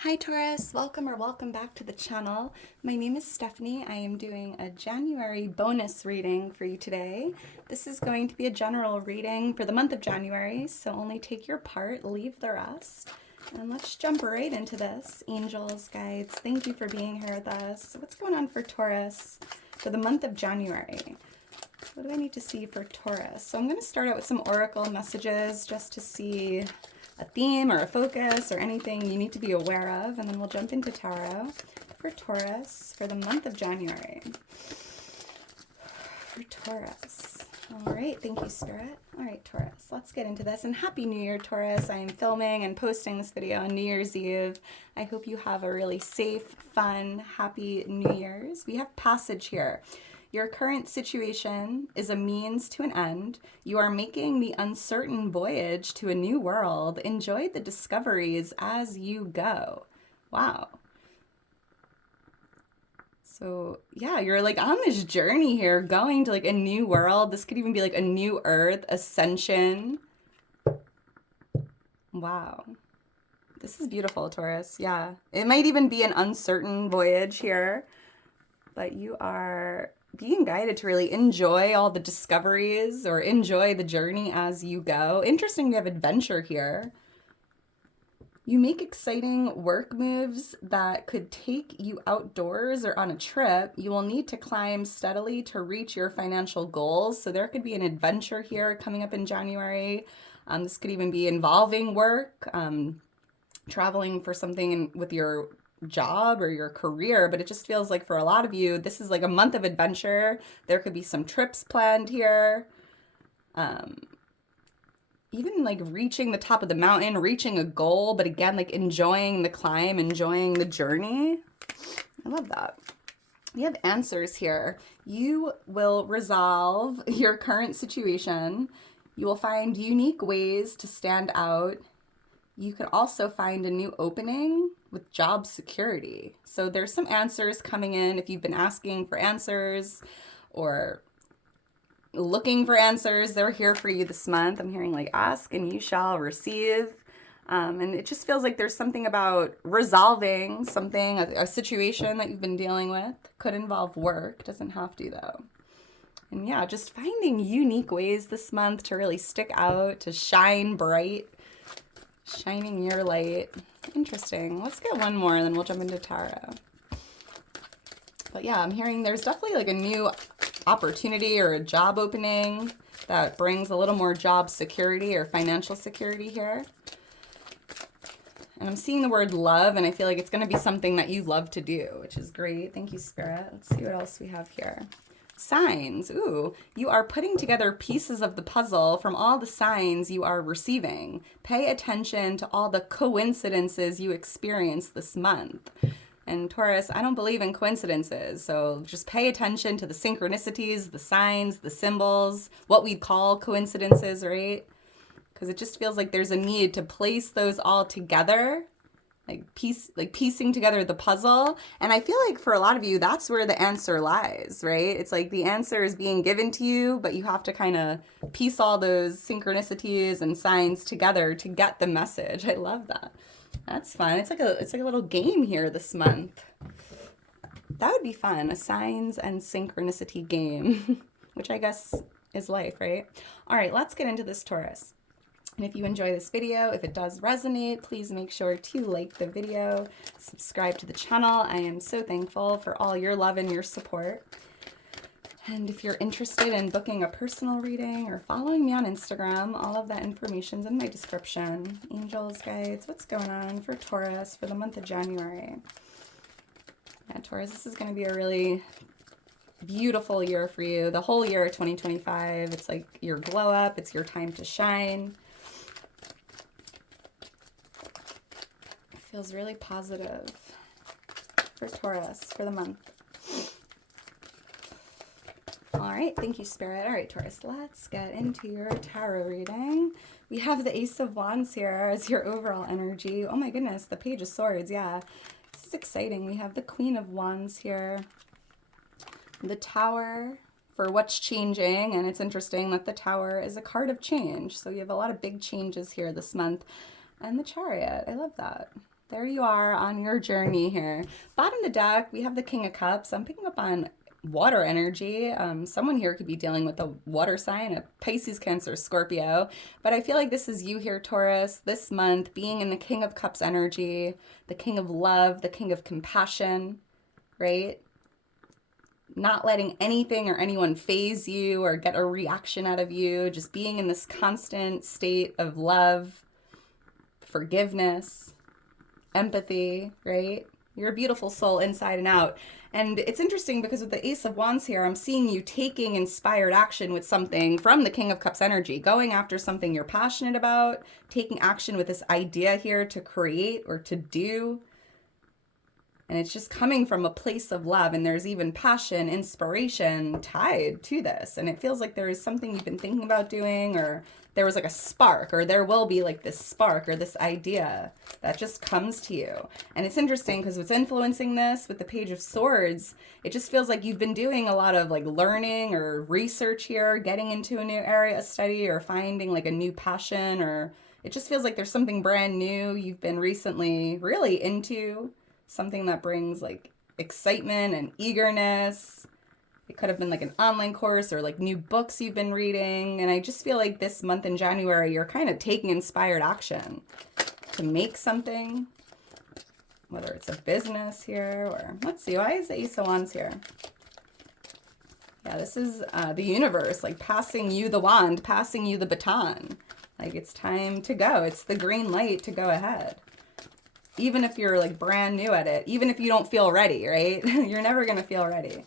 Hi Taurus, welcome back to the channel. My name is Stephanie. I am doing a January bonus reading for you today. This is going to be a general reading for the month of January, so only take your part, leave the rest. And let's jump right into this. Angels, guides, thank you for being here with us. What's going on for Taurus for the month of January? What do I need to see for Taurus? So I'm going to start out with some oracle messages just to see a theme or a focus or anything you need to be aware of, and then we'll jump into tarot for Taurus for the month of January. For Taurus. All right, thank you, Spirit. All right, Taurus, let's get into this. And Happy New Year, Taurus. I am filming and posting this video on New Year's Eve. I hope you have a really safe, fun, happy New Year's. We have passage here. Your current situation is a means to an end. You are making the uncertain voyage to a new world. Enjoy the discoveries as you go. Wow. So yeah, you're like on this journey here, going to like a new world. This could even be like a new earth, ascension. Wow. This is beautiful, Taurus. Yeah. It might even be an uncertain voyage here, but you are being guided to really enjoy all the discoveries or enjoy the journey as you go. Interesting, we have adventure here. You make exciting work moves that could take you outdoors or on a trip. You will need to climb steadily to reach your financial goals. So there could be an adventure here coming up in January. This could even be involving work, traveling for something with your job or your career, but it just feels like for a lot of you, this is like a month of adventure. There could be some trips planned here. Even like reaching the top of the mountain, reaching a goal, but again, like enjoying the climb, enjoying the journey. I love that. We have answers here. You will resolve your current situation. You will find unique ways to stand out. You could also find a new opening with job security. So there's some answers coming in if you've been asking for answers or looking for answers. They're here for you this month. I'm hearing like ask and you shall receive. And it just feels like there's something about resolving something, a situation that you've been dealing with. Could involve work, doesn't have to though. And yeah, just finding unique ways this month to really stick out, to shine bright. Shining your light. Interesting. Let's get one more and then we'll jump into tarot. But yeah, I'm hearing there's definitely like a new opportunity or a job opening that brings a little more job security or financial security here. And I'm seeing the word love, and I feel like it's going to be something that you love to do, which is great. Thank you, Spirit. Let's see what else we have here. Signs. Ooh, you are putting together pieces of the puzzle from all the signs you are receiving. Pay attention to all the coincidences you experience this month. And Taurus, I don't believe in coincidences, so just pay attention to the synchronicities, the signs, the symbols, what we call coincidences, right? Because it just feels like there's a need to place those all together, like piecing together the puzzle. And I feel like for a lot of you, that's where the answer lies, right? It's like the answer is being given to you, but you have to kind of piece all those synchronicities and signs together to get the message. I love that. That's fun. It's like a little game here this month. That would be fun, a signs and synchronicity game, which I guess is life, right? All right, let's get into this, Taurus. And if you enjoy this video, if it does resonate, please make sure to like the video, subscribe to the channel. I am so thankful for all your love and your support. And if you're interested in booking a personal reading or following me on Instagram, all of that information's in my description. Angels, guides, what's going on for Taurus for the month of January? Yeah, Taurus, this is going to be a really beautiful year for you. The whole year of 2025, it's like your glow up, it's your time to shine. Feels really positive for Taurus for the month. All right, thank you, Spirit. All right, Taurus, let's get into your tarot reading. We have the Ace of Wands here as your overall energy. Oh my goodness, the Page of Swords, yeah. This is exciting. We have the Queen of Wands here. The Tower for what's changing, and it's interesting that the Tower is a card of change. So you have a lot of big changes here this month. And the Chariot, I love that. There you are on your journey here. Bottom of the deck, we have the King of Cups. I'm picking up on water energy. Someone here could be dealing with a water sign, a Pisces, Cancer, Scorpio. But I feel like this is you here, Taurus, this month, being in the King of Cups energy, the King of Love, the King of Compassion, right? Not letting anything or anyone faze you or get a reaction out of you. Just being in this constant state of love, forgiveness, empathy, right? You're a beautiful soul inside and out. And it's interesting because with the Ace of Wands here, I'm seeing you taking inspired action with something from the King of Cups energy, going after something you're passionate about, taking action with this idea here to create or to do. And it's just coming from a place of love. And there's even passion, inspiration tied to this. And it feels like there is something you've been thinking about doing, or there was like a spark, or there will be like this spark or this idea that just comes to you. And it's interesting because what's influencing this with the Page of Swords, it just feels like you've been doing a lot of like learning or research here, getting into a new area of study or finding like a new passion, or it just feels like there's something brand new you've been recently really into, something that brings like excitement and eagerness. It could have been like an online course or like new books you've been reading. And I just feel like this month in January, you're kind of taking inspired action to make something, whether it's a business here or let's see, why is the Ace of Wands here? Yeah, this is the universe, like passing you the wand, passing you the baton. Like it's time to go. It's the green light to go ahead. Even if you're like brand new at it, even if you don't feel ready, right? You're never going to feel ready.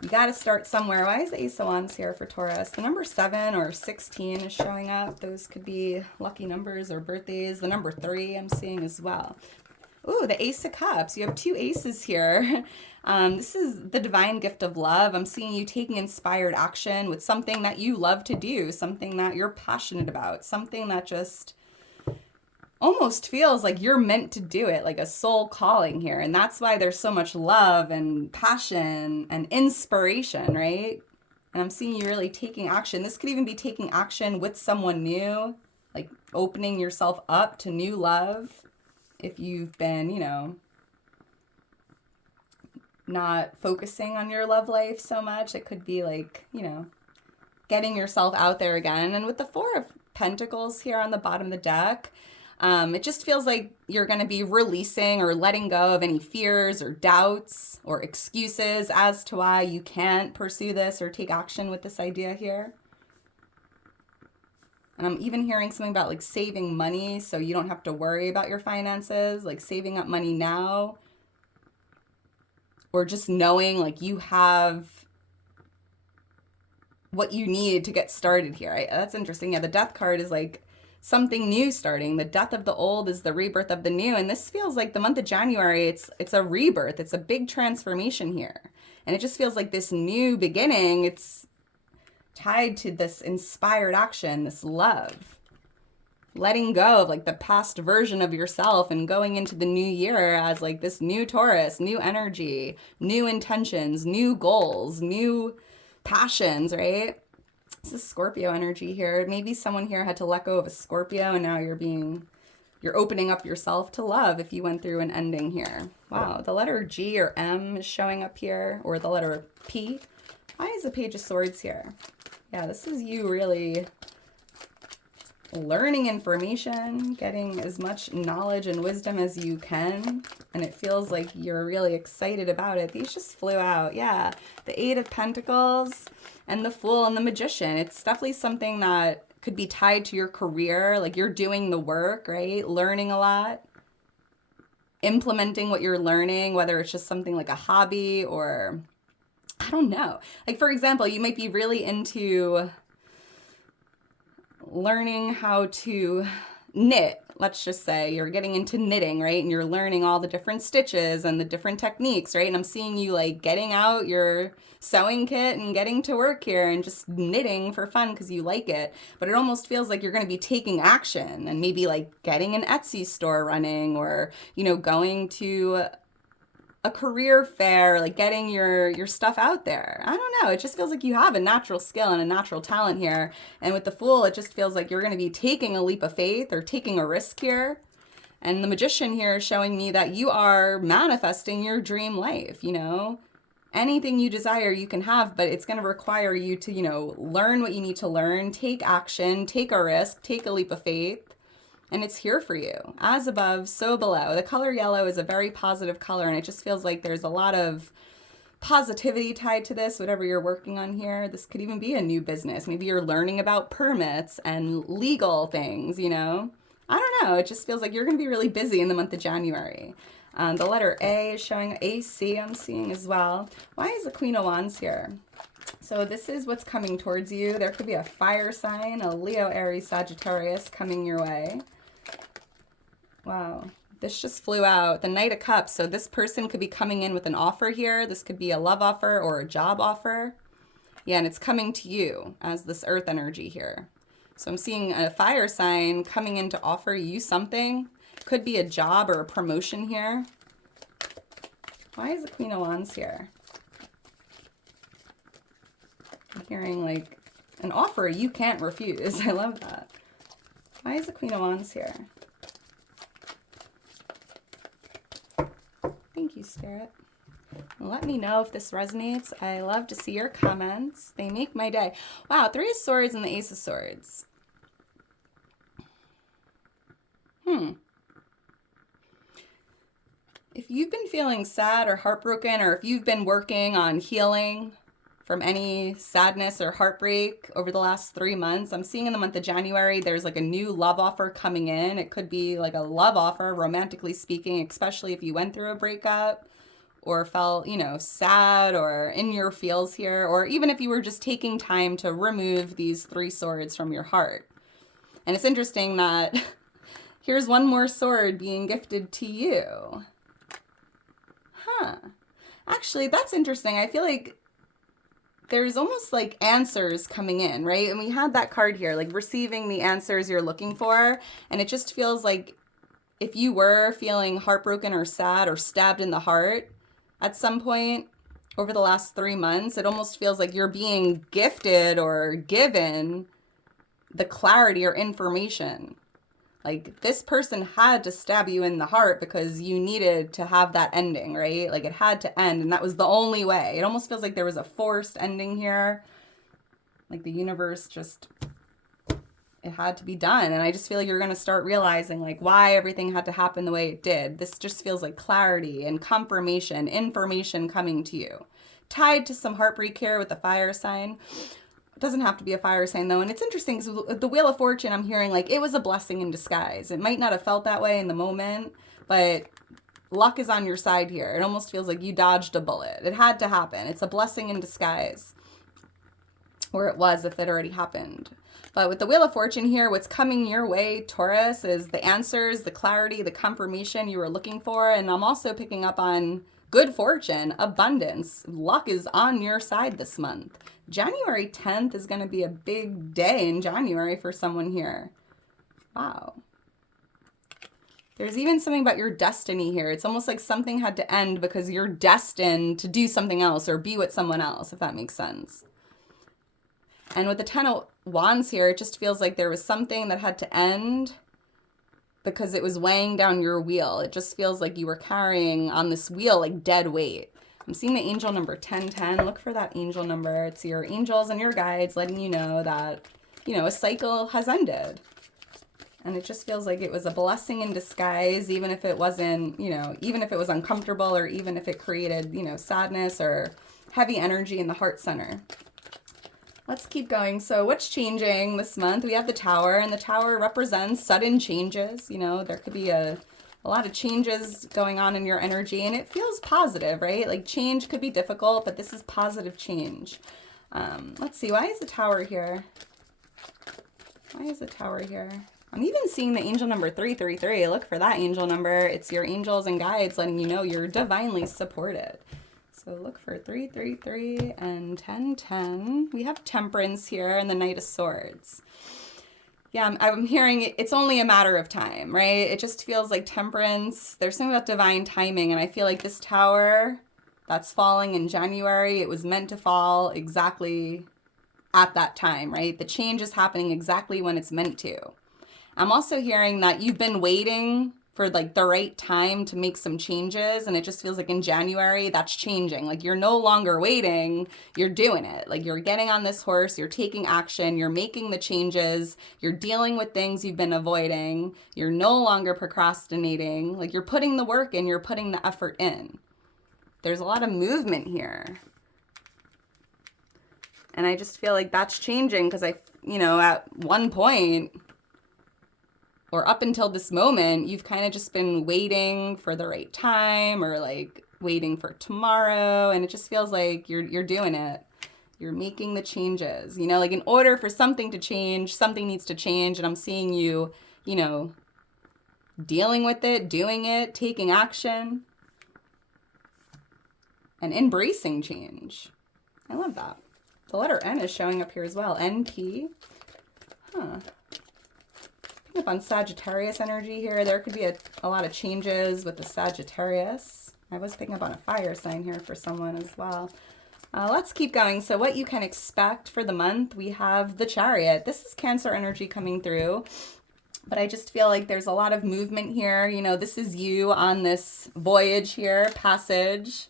You got to start somewhere. Why is the Ace of Wands here for Taurus? The number 7 or 16 is showing up. Those could be lucky numbers or birthdays. The number 3 I'm seeing as well. Ooh, the Ace of Cups. You have 2 aces here. This is the divine gift of love. I'm seeing you taking inspired action with something that you love to do, something that you're passionate about, something that just almost feels like you're meant to do it, like a soul calling here. And that's why there's so much love and passion and inspiration, right? And I'm seeing you really taking action. This could even be taking action with someone new, like opening yourself up to new love. If you've been, you know, not focusing on your love life so much, it could be like, you know, getting yourself out there again. And with the 4 of Pentacles here on the bottom of the deck, it just feels like you're going to be releasing or letting go of any fears or doubts or excuses as to why you can't pursue this or take action with this idea here. And I'm even hearing something about like saving money so you don't have to worry about your finances, like saving up money now, or just knowing like you have what you need to get started here. That's interesting. Yeah, the Death card is like something new starting. The death of the old is the rebirth of the new. And this feels like the month of January, it's a rebirth. It's a big transformation here. And it just feels like this new beginning, it's tied to this inspired action, this love. Letting go of like the past version of yourself and going into the new year as like this new Taurus, new energy, new intentions, new goals, new passions, right? This is Scorpio energy here. Maybe someone here had to let go of a Scorpio and now you're opening up yourself to love if you went through an ending here. Wow, the letter G or M is showing up here, or the letter P. Why is the Page of Swords here? Yeah, this is you really learning information, getting as much knowledge and wisdom as you can, and it feels like you're really excited about it. These just flew out. Yeah, the 8 of Pentacles and the Fool and the Magician. It's definitely something that could be tied to your career, like you're doing the work, right? Learning a lot, implementing what you're learning, whether it's just something like a hobby or I don't know. Like for example, you might be really into learning how to knit. Let's just say you're getting into knitting, right? And you're learning all the different stitches and the different techniques, right? And I'm seeing you like getting out your sewing kit and getting to work here and just knitting for fun because you like it. But it almost feels like you're going to be taking action and maybe like getting an Etsy store running, or, you know, going to a career fair, like getting your stuff out there. I don't know. It just feels like you have a natural skill and a natural talent here. And with the Fool, it just feels like you're going to be taking a leap of faith or taking a risk here. And the Magician here is showing me that you are manifesting your dream life, you know? Anything you desire, you can have, but it's going to require you to, you know, learn what you need to learn, take action, take a risk, take a leap of faith, and it's here for you. As above, so below. The color yellow is a very positive color, and it just feels like there's a lot of positivity tied to this, whatever you're working on here. This could even be a new business. Maybe you're learning about permits and legal things, you know? I don't know. It just feels like you're going to be really busy in the month of January. The letter A is showing AC, I'm seeing as well. Why is the Queen of Wands here? So this is what's coming towards you. There could be a fire sign, a Leo, Aries, Sagittarius coming your way. Wow. This just flew out. The Knight of Cups. So this person could be coming in with an offer here. This could be a love offer or a job offer. Yeah, and it's coming to you as this earth energy here. So I'm seeing a fire sign coming in to offer you something. Could be a job or a promotion here. Why is the Queen of Wands here? I'm hearing like an offer you can't refuse. I love that. Why is the Queen of Wands here? Thank you, Spirit. Let me know if this resonates. I love to see your comments. They make my day. Wow, 3 of Swords and the Ace of Swords. If you've been feeling sad or heartbroken, or if you've been working on healing from any sadness or heartbreak over the last 3 months, I'm seeing in the month of January, there's like a new love offer coming in. It could be like a love offer, romantically speaking, especially if you went through a breakup or felt, you know, sad or in your feels here, or even if you were just taking time to remove these 3 swords from your heart. And it's interesting that here's one more sword being gifted to you. Actually, that's interesting. I feel like there's almost like answers coming in, right? And we had that card here, like receiving the answers you're looking for. And it just feels like if you were feeling heartbroken or sad or stabbed in the heart at some point over the last 3 months, it almost feels like you're being gifted or given the clarity or information. Like, this person had to stab you in the heart because you needed to have that ending, right? Like, it had to end, and that was the only way. It almost feels like there was a forced ending here. Like, the universe just, it had to be done. And I just feel like you're going to start realizing, like, why everything had to happen the way it did. This just feels like clarity and confirmation, information coming to you. Tied to some heartbreak here with the fire sign. Doesn't have to be a fire sign though, and it's interesting because the Wheel of Fortune, I'm hearing like it was a blessing in disguise. It might not have felt that way in the moment, but luck is on your side here. It almost feels like you dodged a bullet. It had to happen. It's a blessing in disguise, or it was if it already happened. But with the Wheel of Fortune here, what's coming your way, Taurus, is the answers, the clarity, the confirmation you were looking for. And I'm also picking up on good fortune, abundance. Luck is on your side this month. January 10th is going to be a big day in January for someone here. Wow. There's even something about your destiny here. It's almost like something had to end because you're destined to do something else or be with someone else, if that makes sense. And with the 10 of Wands here, it just feels like there was something that had to end because it was weighing down your wheel. It just feels like you were carrying on this wheel like dead weight. I'm seeing the angel number 1010. Look for that angel number. It's your angels and your guides letting you know that, you know, a cycle has ended. And it just feels like it was a blessing in disguise, even if it wasn't, you know, even if it was uncomfortable or even if it created, you know, sadness or heavy energy in the heart center. Let's keep going. So what's changing this month? We have the Tower, and the Tower represents sudden changes. You know, there could be a lot of changes going on in your energy, and it feels positive, right? Like change could be difficult, but this is positive change. Let's see. Why is the Tower here? Why is the Tower here? I'm even seeing the angel number 333. Look for that angel number. It's your angels and guides letting you know you're divinely supported. So look for 333 and 1010. We have Temperance here and the Knight of Swords. Yeah, I'm hearing it's only a matter of time, right? It just feels like Temperance. There's something about divine timing, and I feel like this Tower that's falling in January, it was meant to fall exactly at that time, right? The change is happening exactly when it's meant to. I'm also hearing that you've been waiting for like the right time to make some changes, and it just feels like in January that's changing. Like you're no longer waiting, you're doing it. Like you're getting on this horse, you're taking action, you're making the changes, you're dealing with things you've been avoiding, you're no longer procrastinating. Like you're putting the work in, you're putting the effort in. There's a lot of movement here. And I just feel like that's changing because at one point, or up until this moment, you've kind of just been waiting for the right time, or like waiting for tomorrow. And it just feels like you're doing it. You're making the changes. Like in order for something to change, something needs to change. And I'm seeing you, dealing with it, doing it, taking action, and embracing change. I love that. The letter N is showing up here as well. NP. Huh. Up on Sagittarius energy here. There could be a lot of changes with the Sagittarius. I was picking up on a fire sign here for someone as well. Let's keep going. So what you can expect for the month, we have the Chariot. This is Cancer energy coming through, but I just feel like there's a lot of movement here. This is you on this voyage here, passage,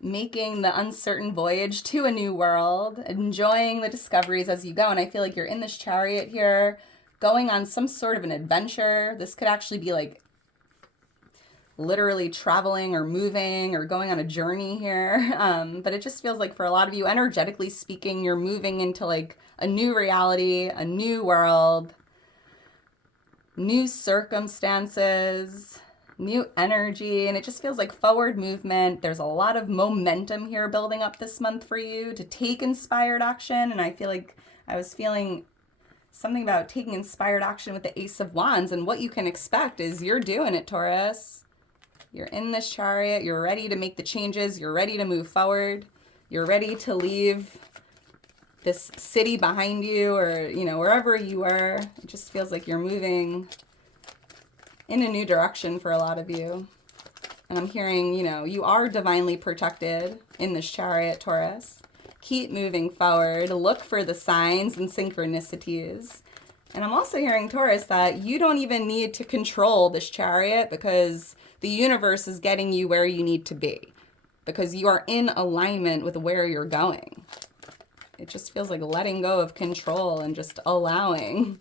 making the uncertain voyage to a new world, enjoying the discoveries as you go. And I feel like you're in this Chariot here, going on some sort of an adventure. This could actually be like literally traveling or moving or going on a journey here. But it just feels like for a lot of you, energetically speaking, you're moving into like a new reality, a new world, new circumstances, new energy. And it just feels like forward movement. There's a lot of momentum here building up this month for you to take inspired action. And I feel like I was feeling something about taking inspired action with the Ace of Wands, and what you can expect is you're doing it, Taurus. You're in this Chariot. You're ready to make the changes. You're ready to move forward. You're ready to leave this city behind you, or, wherever you are. It just feels like you're moving in a new direction for a lot of you. And I'm hearing, you are divinely protected in this Chariot, Taurus. Keep moving forward. Look for the signs and synchronicities. And I'm also hearing, Taurus, that you don't even need to control this Chariot because the universe is getting you where you need to be, because you are in alignment with where you're going. It just feels like letting go of control and just allowing.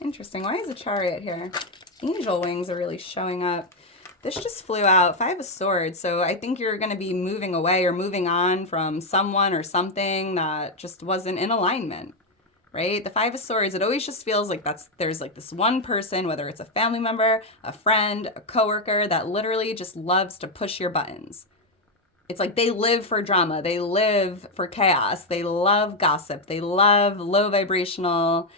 Interesting. Why is a Chariot here? Angel wings are really showing up. This just flew out. Five of Swords. So I think you're going to be moving away or moving on from someone or something that just wasn't in alignment, right? The Five of Swords, it always just feels like there's like this one person, whether it's a family member, a friend, a coworker, that literally just loves to push your buttons. It's like they live for drama. They live for chaos. They love gossip. They love low vibrational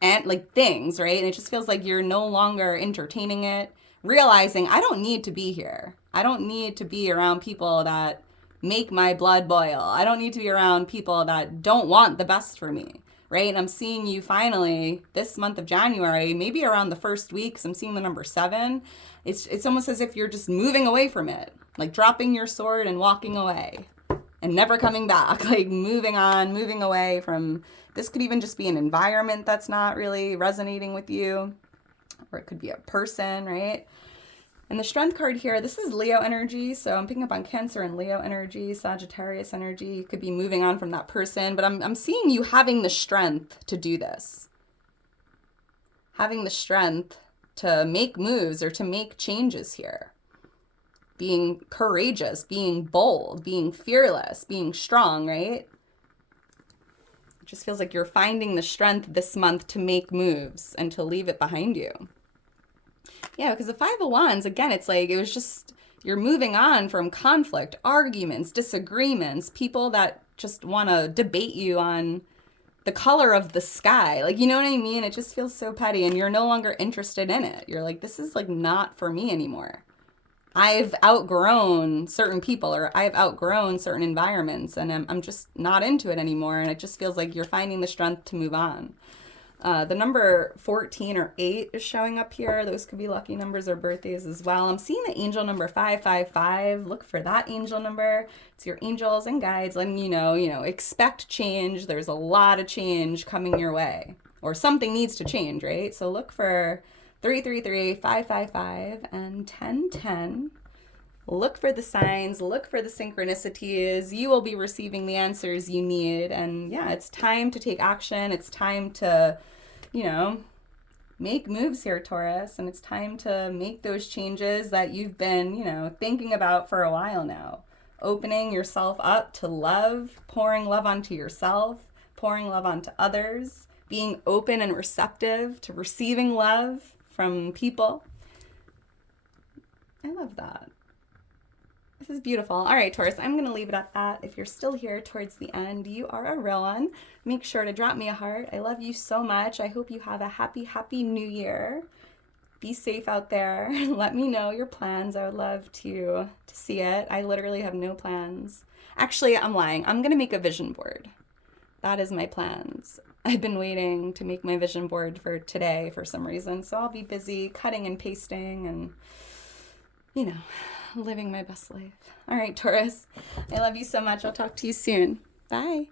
and like things, right? And it just feels like you're no longer entertaining it, realizing I don't need to be here. I don't need to be around people that make my blood boil. I don't need to be around people that don't want the best for me, right? And I'm seeing you finally this month of January, maybe around the first week, 'cause I'm seeing the number 7. It's almost as if you're just moving away from it, like dropping your sword and walking away and never coming back, like moving on, moving away from. This could even just be an environment that's not really resonating with you, or it could be a person, right? And the Strength card here, this is Leo energy. So I'm picking up on Cancer and Leo energy, Sagittarius energy. You could be moving on from that person, but I'm seeing you having the strength to do this. Having the strength to make moves or to make changes here. Being courageous, being bold, being fearless, being strong, right? It just feels like you're finding the strength this month to make moves and to leave it behind you. Yeah, because the Five of Wands, again, it's like it was just, you're moving on from conflict, arguments, disagreements, people that just want to debate you on the color of the sky. Like, you know what I mean? It just feels so petty, and you're no longer interested in it. You're like, this is like not for me anymore. I've outgrown certain people, or I've outgrown certain environments, and I'm just not into it anymore. And it just feels like you're finding the strength to move on. The number 14 or 8 is showing up here. Those could be lucky numbers or birthdays as well. I'm seeing the angel number 555. Look for that angel number. It's your angels and guides letting you know, expect change. There's a lot of change coming your way, or something needs to change, right? So look for 333, 555, and 1010. Look for the signs, look for the synchronicities. You will be receiving the answers you need. And yeah, it's time to take action. It's time to, make moves here, Taurus. And it's time to make those changes that you've been, thinking about for a while now. Opening yourself up to love, pouring love onto yourself, pouring love onto others, being open and receptive to receiving love from people. I love that. This is beautiful. All right, Taurus, I'm going to leave it at that. If you're still here towards the end, you are a real one. Make sure to drop me a heart. I love you so much. I hope you have a happy, happy new year. Be safe out there. Let me know your plans. I would love to see it. I literally have no plans. Actually, I'm lying. I'm going to make a vision board. That is my plans. I've been waiting to make my vision board for today for some reason. So I'll be busy cutting and pasting and, living my best life. All right, Taurus. I love you so much. I'll talk to you soon. Bye.